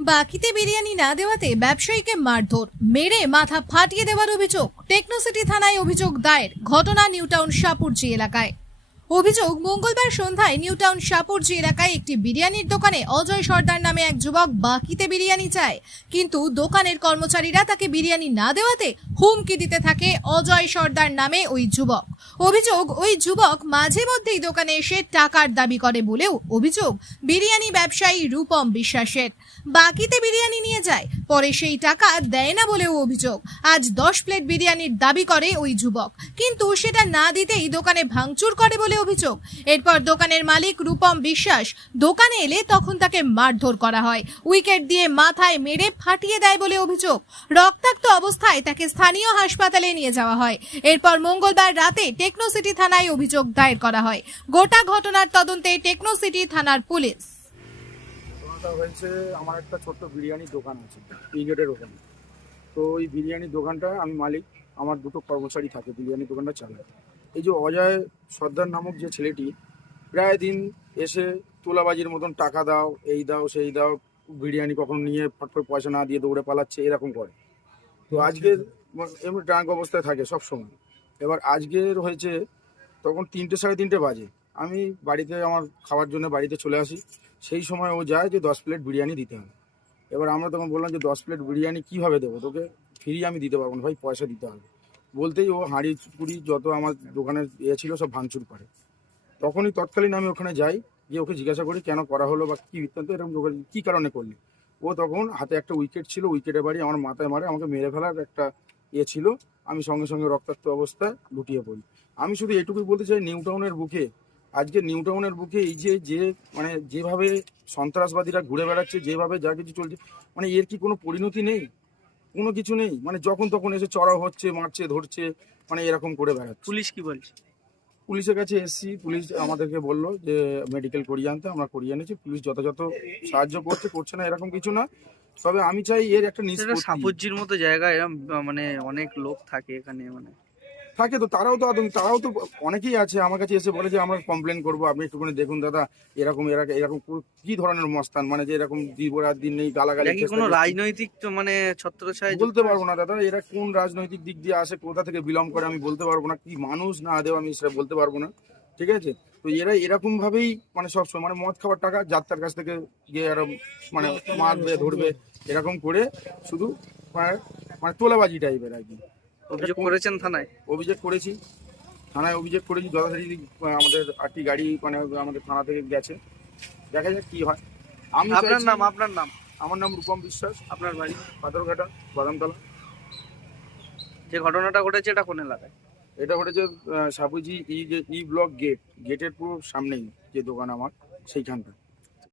বাকিতে বিরিয়ানি না দেওয়াতে ব্যবসায়ীকে মারধর, মেরে মাথা ফাটিয়ে দেওয়ার অভিযোগ। টেকনোসিটি থানায় অভিযোগ দায়ের, ঘটনা নিউটাউন সাপুরজি এলাকায়। অভিযোগ, মঙ্গলবার সন্ধ্যায় নিউটাউন শাপুরজি এলাকায় একটি বিরিয়ানির দোকানে অজয় সর্দার নামে এক যুবক বাকিতে বিরিয়ানি চায়। কিন্তু দোকানের কর্মচারীরা তাকে বিরিয়ানি না দেওয়াতে হুমকি দিতে থাকে অজয় সর্দার নামে ওই যুবক। অভিযোগ, ওই যুবক মাঝে মধ্যেই দোকানে এসে টাকার দাবি করে বলেও অভিযোগ, বিরিয়ানি ব্যবসায়ী রূপম বিশ্বাসের। বাকিতে বিরিয়ানি নিয়ে যায়, পরে সেই টাকা দেয় না বলেও অভিযোগ। আজ দশ প্লেট বিরিয়ানির দাবি করে ওই যুবক। কিন্তু সেটা না দিতেই দোকানে ভাঙচুর করে বলে অভিযোগ। এরপর দোকানের মালিক রূপম বিশ্বাস দোকানে এলে তখন তাকে মারধর করা হয়। উইকেট দিয়ে মাথায় মেরে ফাটিয়ে দেয় বলে অভিযোগ। রক্তাক্ত অবস্থায় তাকে স্থানীয় হাসপাতালে নিয়ে যাওয়া হয়। এরপর মঙ্গলবার রাতে টেকনোসিটি থানায় অভিযোগ দায়ের করা হয়। গোটা ঘটনার তদন্তে টেকনোসিটি থানার পুলিশ। হয়েছে, আমার একটা ছোট্ট বিরিয়ানির দোকান আছে ই ওখানে। তো ওই বিরিয়ানির দোকানটা আমি মালিক আমার দুটো কর্মচারী থাকে, বিরিয়ানি দোকানটা চালায়। এই যে অজয় সর্দার নামক যে ছেলেটি, প্রায় দিন এসে তোলাবাজির মতন টাকা দাও, এই দাও, সেই দাও, বিরিয়ানি কখনো নিয়ে ফট করে পয়সা না দিয়ে দৌড়ে পালাচ্ছে, এরকম করে। তো আজকের এমনি ড্রাঙ্ক অবস্থায় থাকে সব সময়। এবার আজকের হয়েছে তখন তিনটে সাড়ে তিনটে বাজে। আমি বাড়িতে আমার খাওয়ার জন্য বাড়িতে চলে আসি। সেই সময় ও যায় যে দশ প্লেট বিরিয়ানি দিতে হবে। এবার আমরা তখন বললাম যে দশ প্লেট বিরিয়ানি কীভাবে দেবো? তোকে ফ্রি আমি দিতে পারব না, ভাই পয়সা দিতে হবে। বলতেই ও হাঁড়ি পুরি যত আমার দোকানের ইয়ে ছিল সব ভাঙচুর করে। তখনই তৎকালীন আমি ওখানে যাই, গিয়ে ওকে জিজ্ঞাসা করি, কেন করা হলো বা কী বৃত্তান্ত? এরকম কী কারণে করলি? ও তখন হাতে একটা উইকেট ছিল, উইকেটের বাড়ি আমার মাথায় মারে, আমাকে মেরে ফেলার একটা ইয়ে ছিল। আমি সঙ্গে সঙ্গে রক্তাক্ত অবস্থায় লুটিয়ে পড়ি। আমি শুধু এটুকুই বলতে চাই, নিউ টাউনের বুকে, আজকে নিউ টাউনের বুকে এই যে যে মানে যেভাবে সন্ত্রাসবাদীরা ঘুরে বেড়াচ্ছে, যেভাবে যা কিছু চলছে মানে এর কি কোনো পরিণতি নেই? কোনো কিছু নেই। মানে যখন তখন এসে চড়াও হচ্ছে মারছে ধরছে মানে এরকম করে বেড়াচ্ছে। পুলিশ কি বলছে? পুলিশের কাছে এসছি পুলিশ আমাদেরকে বলল যে মেডিকেল করিয়ে আনতে আমরা করিয়ে এনেছি পুলিশ যথাযথ সাহায্য করছে করছে না এরকম কিছু না। তবে আমি চাই এর একটা নিজের নিষ্পত্তি। সাপুজ্জির মতো জায়গা এরকম মানে অনেক লোক থাকে এখানে মানে থাকে তো তারাও তো আদৌ- তারাও তো অনেকেই আছে আমার কাছে এসে বলে যে আমরা কমপ্লেন করব আপনি একটুখানি দেখুন দাদা এরকম এরকম এরকম কি ধরনের মস্তান? মানে যে এরকম দিব রাত দিন নেই গালাগালি কোনো রাজনৈতিক তো মানে ছত্রছায় বলতে পারব না দাদা এরা কোন রাজনৈতিক দিক দিয়ে আসে কোথা থেকে বিলম্ব করে আমি বলতে পারব না কি মানুষ না দেও আমি সেটা বলতে পারব না ঠিক আছে? তো এরা এরকম ভাবেই মানে সবসময় মানে মদ খাবার টাকা যাত্রার কাছ থেকে গিয়ে এরা মানে মারবে ধরবে এরকম করে শুধু মানে মানে তোলাবাজি টাইপের আর কি। অভিযোগ করেছেন থানায়? অভিযোগ করেছি। থানায় অভিযোগ করেছি আহ, আমাদের আটটি গাড়ি মানে আমাদের থানা থেকে গেছে। দেখা যাক কি হয়। আমি আপনার নাম আপনার নাম? আমার নাম রূপম বিশ্বাস আপনার বাড়ি পাথরঘাটা বাদামতলা। যে ঘটনাটা ঘটেছে এটা কোন এলাকায়? এটা ঘটেছে সাপুজি ই যে ই ব্লক গেট গেটের পুরো সামনেই যে দোকান আমার সেইখানটা।